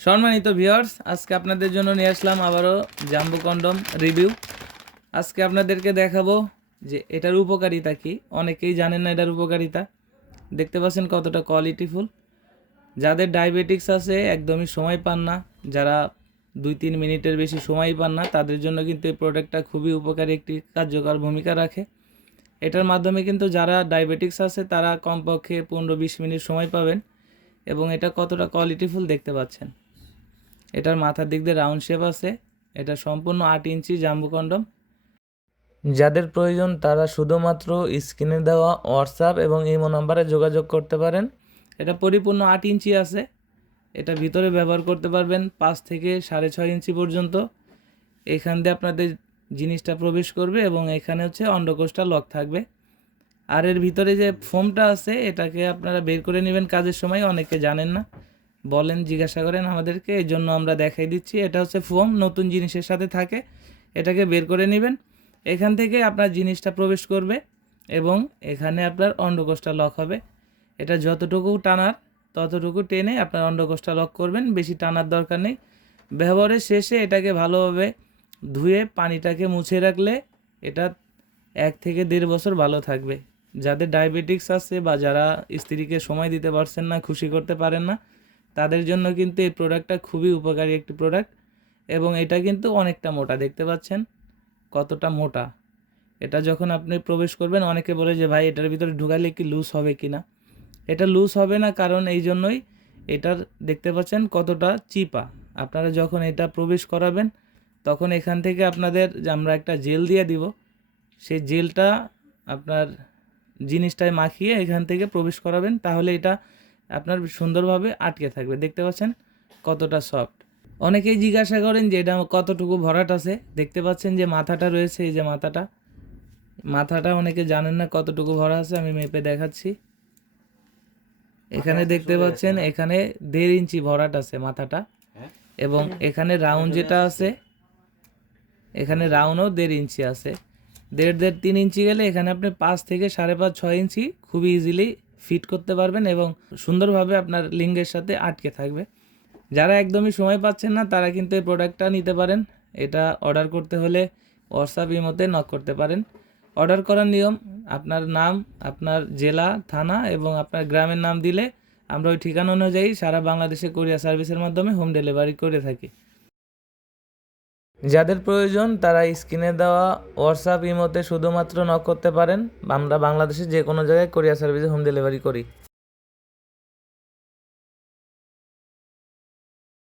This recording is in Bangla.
সম্মানিত ভিউয়ার্স, আজকে আপনাদের জন্য নিয়ে আসলাম আবারও জাম্বো কন্ডম রিভিউ। আজকে আপনাদেরকে দেখাবো যে এটার উপকারিতা কি। অনেকেই জানেন না এটার উপকারিতা। দেখতে পাচ্ছেন কতটা কোয়ালিটিফুল। যাদের ডায়াবেটিক্স আছে, একদমই সময় পান না, যারা 2-3 মিনিটের বেশি সময় পান না, তাদের জন্য কিন্তু এই প্রোডাক্টটা খুবই উপকারী একটি কার্যকর ভূমিকা রাখে। এটার মাধ্যমে কিন্তু যারা ডায়াবেটিক্স আছে তারা কমপক্ষে 15-20 মিনিট সময় পাবেন এবং এটা কতটা কোয়ালিটিফুল দেখতে পাচ্ছেন। এটার মাথার দিক দিয়ে রাউন্ড শেপ আছে। এটা সম্পূর্ণ 8 ইঞ্চি জাম্বো কন্ডম। যাদের প্রয়োজন তারা শুধুমাত্র স্ক্রিনে দেওয়া হোয়াটসঅ্যাপ এবং ইমো নাম্বারে যোগাযোগ করতে পারেন। এটা পরিপূর্ণ 8 ইঞ্চি আছে। এটা ভিতরে ব্যবহার করতে পারবেন 5 থেকে 6.5 ইঞ্চি পর্যন্ত। এখান দিয়ে আপনাদের জিনিসটা প্রবেশ করবে এবং এখানে হচ্ছে অন্ডকোষটা লক থাকবে। আর এর ভিতরে যে ফোমটা আছে এটাকে আপনারা বের করে নেবেন কাজের সময়। অনেকে জানেন না, বলেন, জিজ্ঞাসা করেন আমাদেরকে, এই জন্য আমরা দেখাই দিচ্ছি। এটা হচ্ছে ফোম, নতুন জিনিসের সাথে থাকে। এটাকে বের করে নেবেন, এখান থেকে আপনার জিনিসটা প্রবেশ করবে এবং এখানে আপনার অন্ডকোষটা লক হবে। এটা যতটুকু টানার ততটুকু টেনে আপনার অন্ডকোষটা লক করবেন, বেশি টানার দরকার নেই। ব্যবহারের শেষে এটাকে ভালোভাবে ধুয়ে পানিটাকে মুছে রাখলে এটা 1 থেকে 1.5 বছর ভালো থাকবে। যাদের ডায়াবেটিক্স আছে বা যারা স্ত্রীকে সময় দিতে পারছেন না, খুশি করতে পারেন না, তাদের জন্য কিন্তু এই প্রোডাক্টটা খুবই উপকারী একটি প্রোডাক্ট। এবং এটা কিন্তু অনেকটা মোটা, দেখতে পাচ্ছেন কতটা মোটা। এটা যখন আপনি প্রবেশ করবেন, অনেকে বলে যে ভাই এটার ভিতরে ঢুকালে কি লুজ হবে কি না। এটা লুজ হবে না, কারণ এই জন্যই এটার দেখতে পাচ্ছেন কতটা চিপা। আপনারা যখন এটা প্রবেশ করাবেন তখন এখান থেকে আপনাদের আমরা একটা জেল দিয়ে দিব, সেই জেলটা আপনার জিনিসটায় মাখিয়ে এখান থেকে প্রবেশ করাবেন, তাহলে এটা আপনার সুন্দরভাবে আটকে থাকবে। দেখতে পাচ্ছেন কতটা সফট। অনেকেই জিজ্ঞাসা করেন যে এটা কতটুকু ভরাট আছে। দেখতে পাচ্ছেন যে মাথাটা রয়েছে, এই যে মাথাটা অনেকে জানেন না কতটুকু ভরা আছে। আমি মেপে দেখাচ্ছি। এখানে দেখতে পাচ্ছেন এখানে 1.5 ইঞ্চি ভরাট আছে মাথাটা, এবং এখানে রাউন্ড যেটা আছে এখানে রাউন্ডও 1.5 ইঞ্চি আছে। 1.5-3 ইঞ্চি গেলে এখানে আপনি 5 থেকে 5.5-6 ইঞ্চি খুবই ইজিলি ফিট করতে পারবেন এবং সুন্দরভাবে আপনার লিঙ্গের সাথে আটকে থাকবে। যারা একদমই সময় পাচ্ছেন না তারা কিন্তু এই প্রোডাক্টটা নিতে পারেন। এটা অর্ডার করতে হলে হোয়াটসঅ্যাপ ইমোতে নক করতে পারেন। অর্ডার করার নিয়ম, আপনার নাম, আপনার জেলা, থানা এবং আপনার গ্রামের নাম দিলে আমরা ওই ঠিকানা অনুযায়ী সারা বাংলাদেশে কুরিয়ার সার্ভিসের মাধ্যমে হোম ডেলিভারি করে থাকি। যাদের প্রয়োজন তারা স্ক্রিনে দেওয়া হোয়াটসঅ্যাপ ইমোতে শুধুমাত্র নক করতে পারেন। আমরা বাংলাদেশের যে কোনো জায়গায় কুরিয়ার সার্ভিসে হোম ডেলিভারি করি।